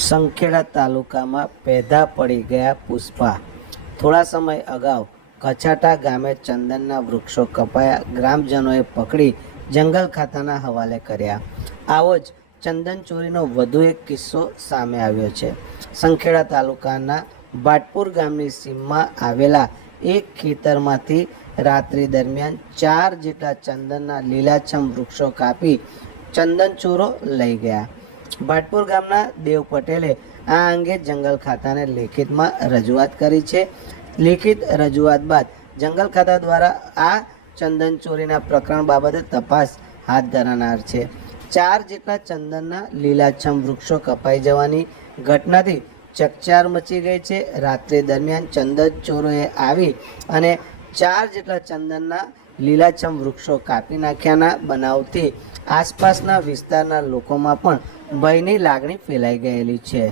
સંખેડા તાલુકામાં પેદા પડી ગયા પુષ્પા. થોડા સમય અગાઉ કછાટા ગામે ચંદનના વૃક્ષો કપાયા. ગ્રામજનોએ પકડી જંગલ ખાતાના હવાલે કર્યા. આવો જ ચંદન ચોરીનો વધુ એક કિસ્સો સામે આવ્યો છે. સંખેડા તાલુકાના બાટપુર ગામની સીમમાં આવેલા એક ખેતરમાંથી રાત્રિ દરમિયાન ચાર જેટલા ચંદનના લીલાછમ વૃક્ષો કાપી ચંદન ચોરો લઈ ગયા. ભાટપુર ગામના દેવ પટેલે આ અંગે જંગલ ખાતાને લેખિતમાં રજૂઆત કરી છે. લેખિત રજૂઆત બાદ જંગલ ખાતા દ્વારા આ ચંદન ચોરીના પ્રકરણ બાબતે તપાસ હાથ ધરાનાર છે. ચાર જેટલા ચંદનના લીલાછમ વૃક્ષો કપાઈ જવાની ઘટનાથી ચકચાર મચી ગઈ છે. રાત્રે દરમિયાન ચંદન ચોરોએ આવી અને ચાર જેટલા ચંદનના લીલાછમ વૃક્ષો કાપી નાખ્યાના બનાવથી આસપાસના વિસ્તારના લોકોમાં પણ ભયની લાગણી ફેલાઈ ગયેલી છે.